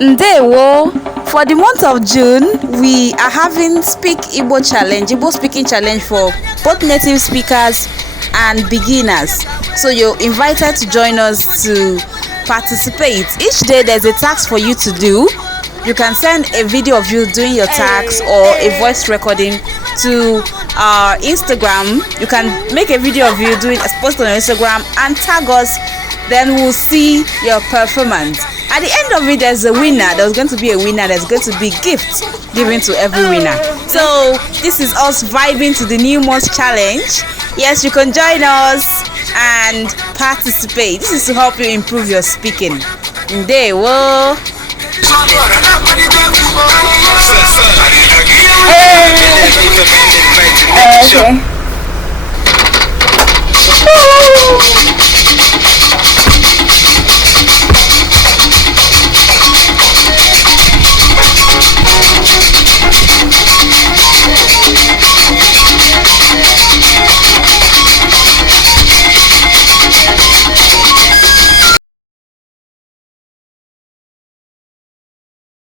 Ndewo. For the month of June, we are having Speak Igbo Challenge, Igbo Speaking Challenge for both native speakers and beginners. So you're invited to join us to participate. Each day there's a task for you to do. You can send a video of you doing your task or a voice recording to our Instagram. You can make a video of you doing a post on Instagram and tag us. Then we'll see your performance. At the end of it, there's a winner. There's going to be a winner. There's going to be gifts given to every winner. So this is us vibing to the new month challenge. Yes, you can join us and participate. This is to help you improve your speaking. Ndewo. Okay.